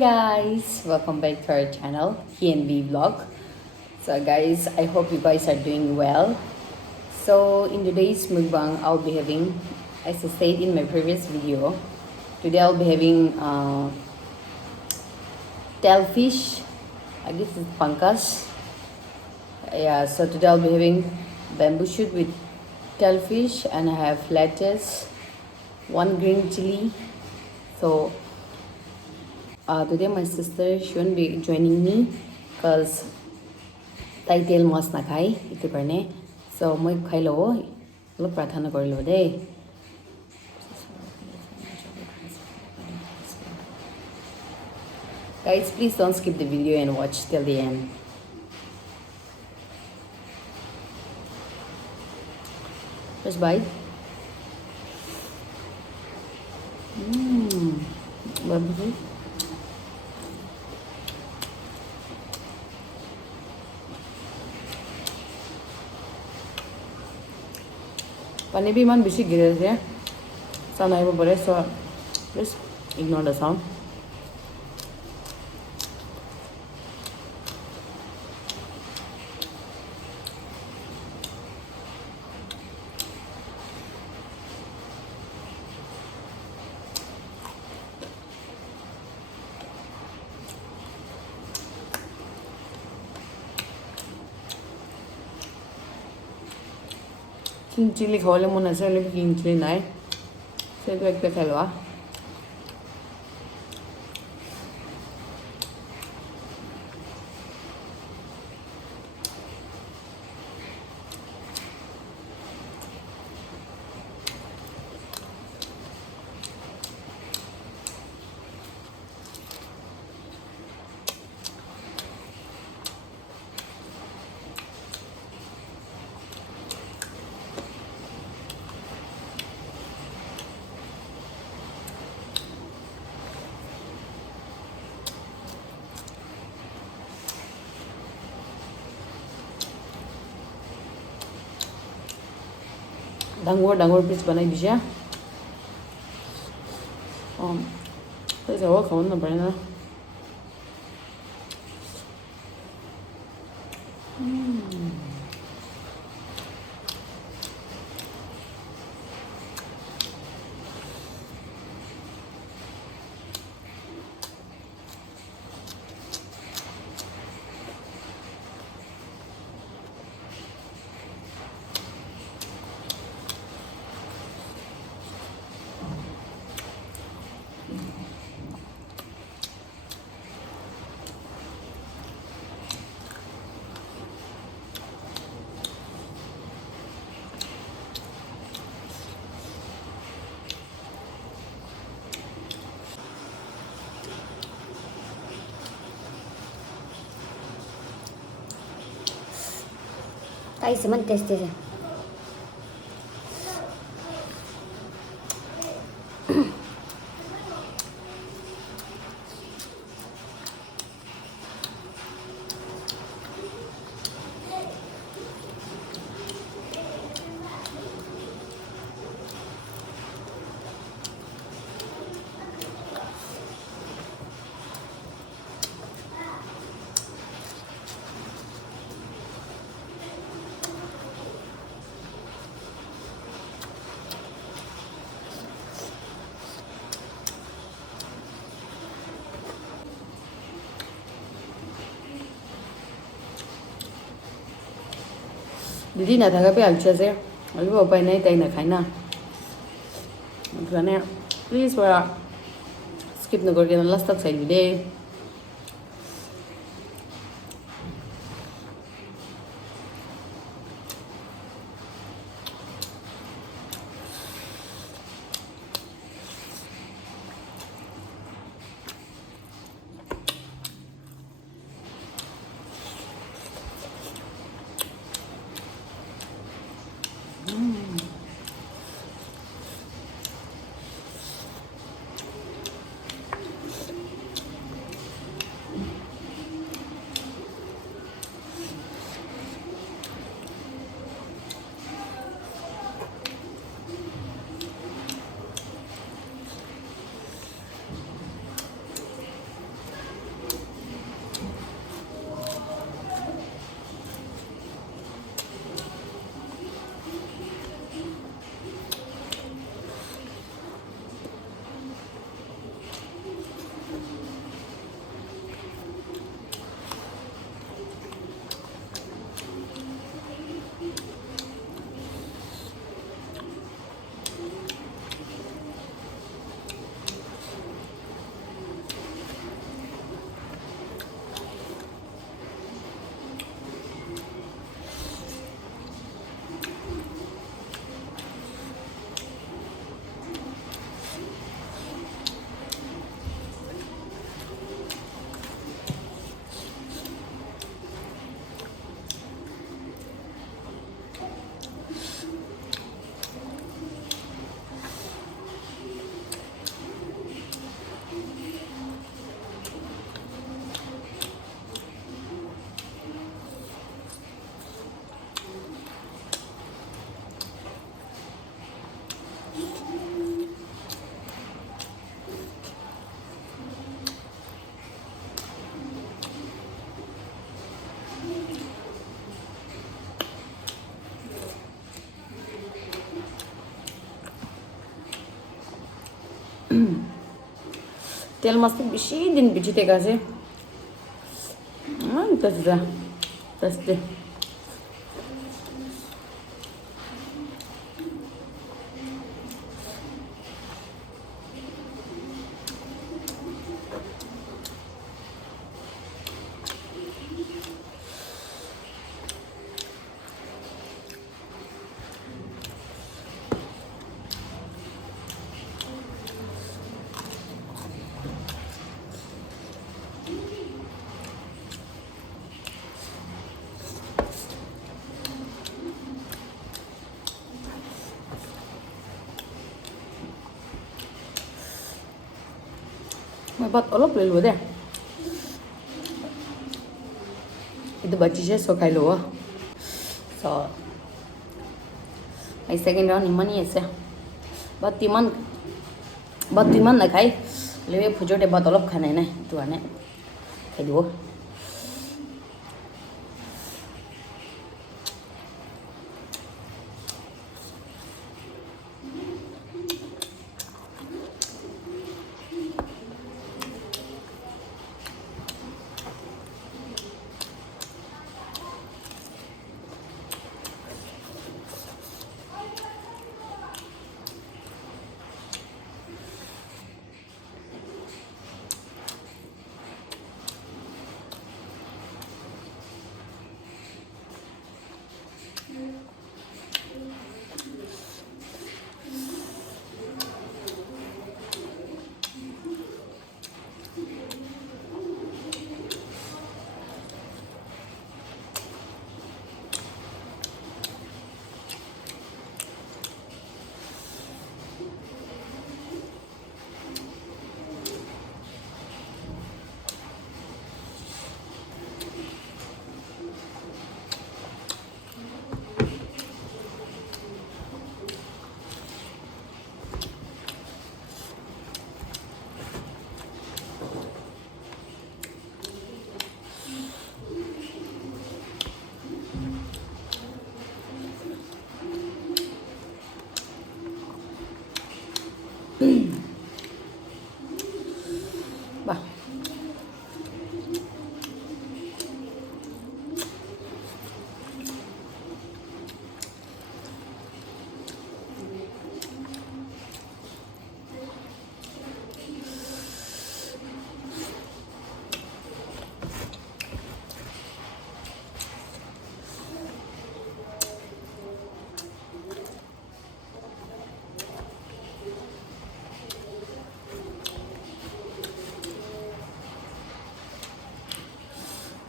Guys, welcome back to our channel, KNB Vlog. So guys, I hope you guys are doing well. So in today's mukbang, I'll be having, as I said in my previous video, today I'll be having tail fish. This is pankas. Yeah, so today I'll be having bamboo shoot with tail fish, and I have lettuce, one green chili. So today my sister, she won't be joining me because tai tail mas na khai itu karne. So moi khai lo ho, lo prathana gari lo de. Guys, please don't skip the video and watch till the end. First bite. Lovely. Pani bhi man bisi गिरे थे sound आएगा बड़े so please ignore the sound. King chili khawale mon ase le king chili nai se to ekta khalwa डांगोर पिस बनाई दिया तो जब खाना पड़ेगा Tay semen test aja. Didi na thaga pe alcha se alu ba pai nai tai na khaina gane please wa skip na gorge na last tak sai de तेल मस्त बेसी दिन पछि टेका चाहिँ त्यस्तो त्यस्तै may ba't olop lilo deh itu baci siya so kailo so ay second round ni mani ese bat timan na khai lewe phujote bat olop khane ne tu ane khai dibo bah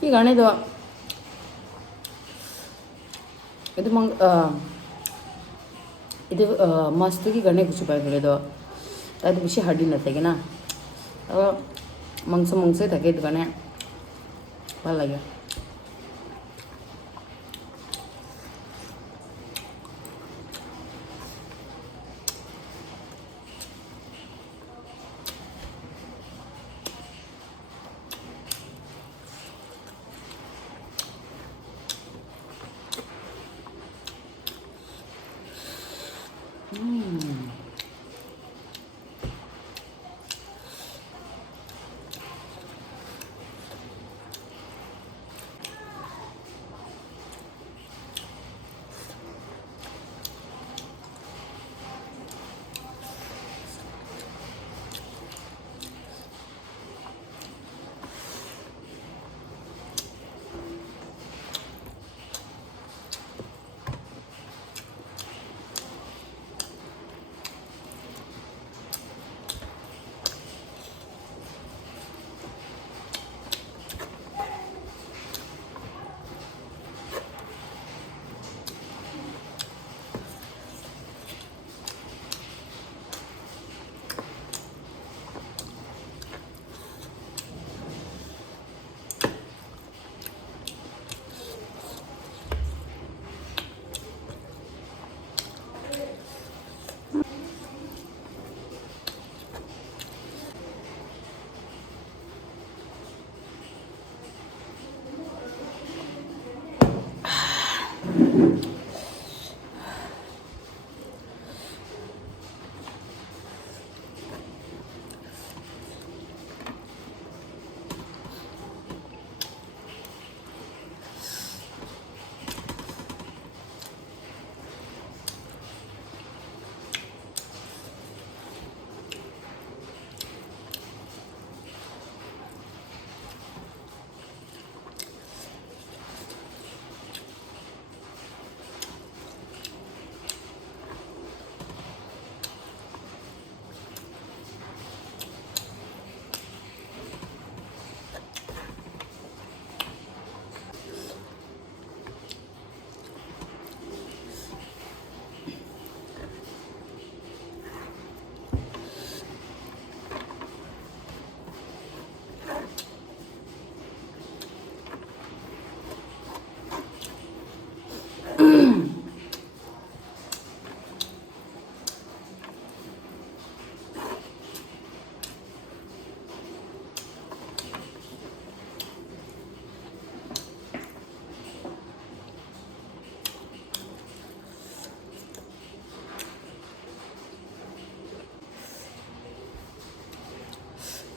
cái gà này được itu mang itu mast ki gane kuch pai gale do ta itu beshi hard na thake na mangso thake itu gane bhal lage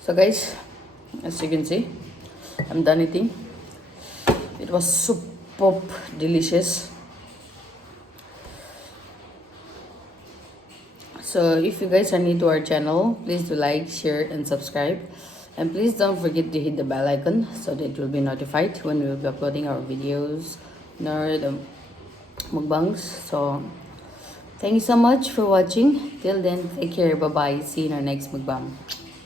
So guys, as you can see, I'm done eating. It was superb delicious. So if you guys are new to our channel, please do like, share and subscribe. And please don't forget to hit the bell icon so that you'll be notified when we will be uploading our videos nor the mukbangs. So thank you so much for watching. Till then, take care. Bye bye. See you in our next mukbang.